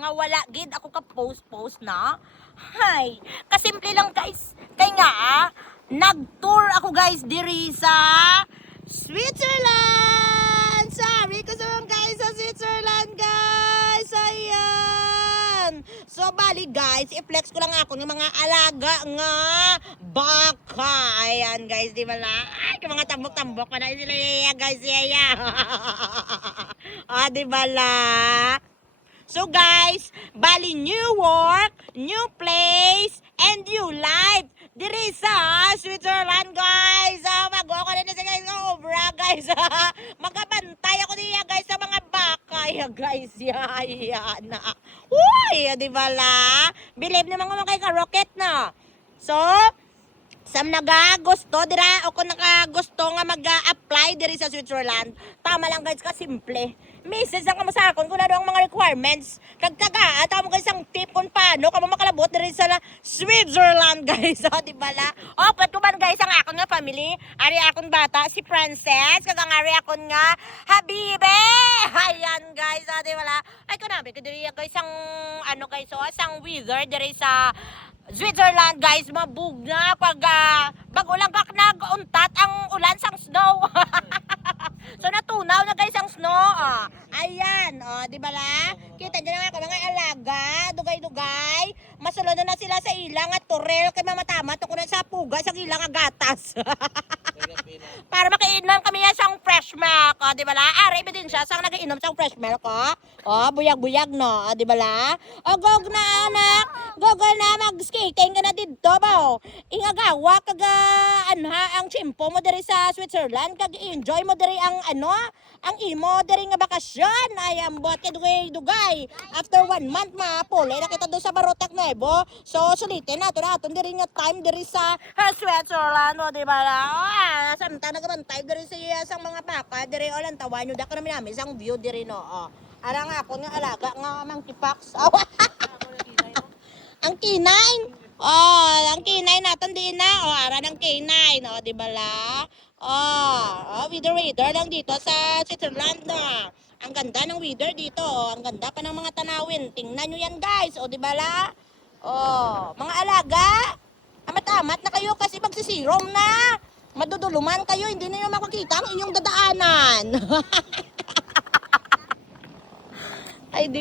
nga wala gid ako ka post na. Hay, kasimple lang guys. Kay nga nag-tour ako guys diri sa Switzerland. Sorry ko sa guys sa Switzerland guys. Ayan. So bali guys, i-flex ko lang ako ng mga alaga nga baka. Ayan guys, di ba la? Ay, mga tambok-tambok pa na sila guys. Ah, di ba la? So guys, bali new work, new place, and new life. Diri sa Switzerland guys. Mag-go ko din sa guys ng obra guys. Magabantay ako niya guys sa mga baka. Guys, na. Uy, di ba la? Believe naman ko kay ka-rocket na. So, sa nagagusto dira o kung nakagusto nga mag-apply diri sa Switzerland, tama lang guys ka simple. Message lang kamo sa akon kung ano ang mga requirements. Kagtaga at mo guys ang tip kung paano kamo makalabot diri sa Switzerland guys. O di ba la? O pwede ko man guys ang akon nga family. Ari akon bata si Princess, kagang ari akon nga Habibe. Ayan guys, o di ba la? Ay kanabi ko diri guys ang ano guys, o sang weather diri sa Switzerland guys, mabugna pag bagulang kak nag-untat ang ulan sang snow. So natunaw na guys ang snow. Ayan, di ba la? Kita niyo na ako mga alaga, dugay-dugay. Masulod na sila sa ilang at turel kay mamatama to kuno sa puga sa ilang gatas. Para makainom kami yan sang fresh milk, di ba la? Ari ba din siya sang nagainom sang fresh milk, buyag-buyag no, di ba la? Gog na anak, gog na mag-skating ka na dito ba? Ingagawa kag ang chimpo mo diri sa Switzerland, kag enjoy mo diri ang ang imo diri nga bakasyon. Ay ambot kay dugay. After 1 month mapuli na kita do sa Barotac Nuevo. So sulitin nato diri nga time diri sa Switzerland, di ba la? Samtang nagabantay diri sa sang mga baka diri lang tawan nyo dako namin sang view diri no. Ara nga ako nga alaga nga monkey pox. Ang kinain. Ang kinain natin din na. Ara ng kinain, di ba la? Weather lang dito sa Switzerland na. Ang ganda ng weather dito, ang ganda pa ng mga tanawin. Tingnan nyo yan guys, di ba la? Mga alaga, amat-amat na kayo kasi magsisirom na. Maduduluman kayo, hindi na nyo makakita ang inyong dadaanan. Ay, di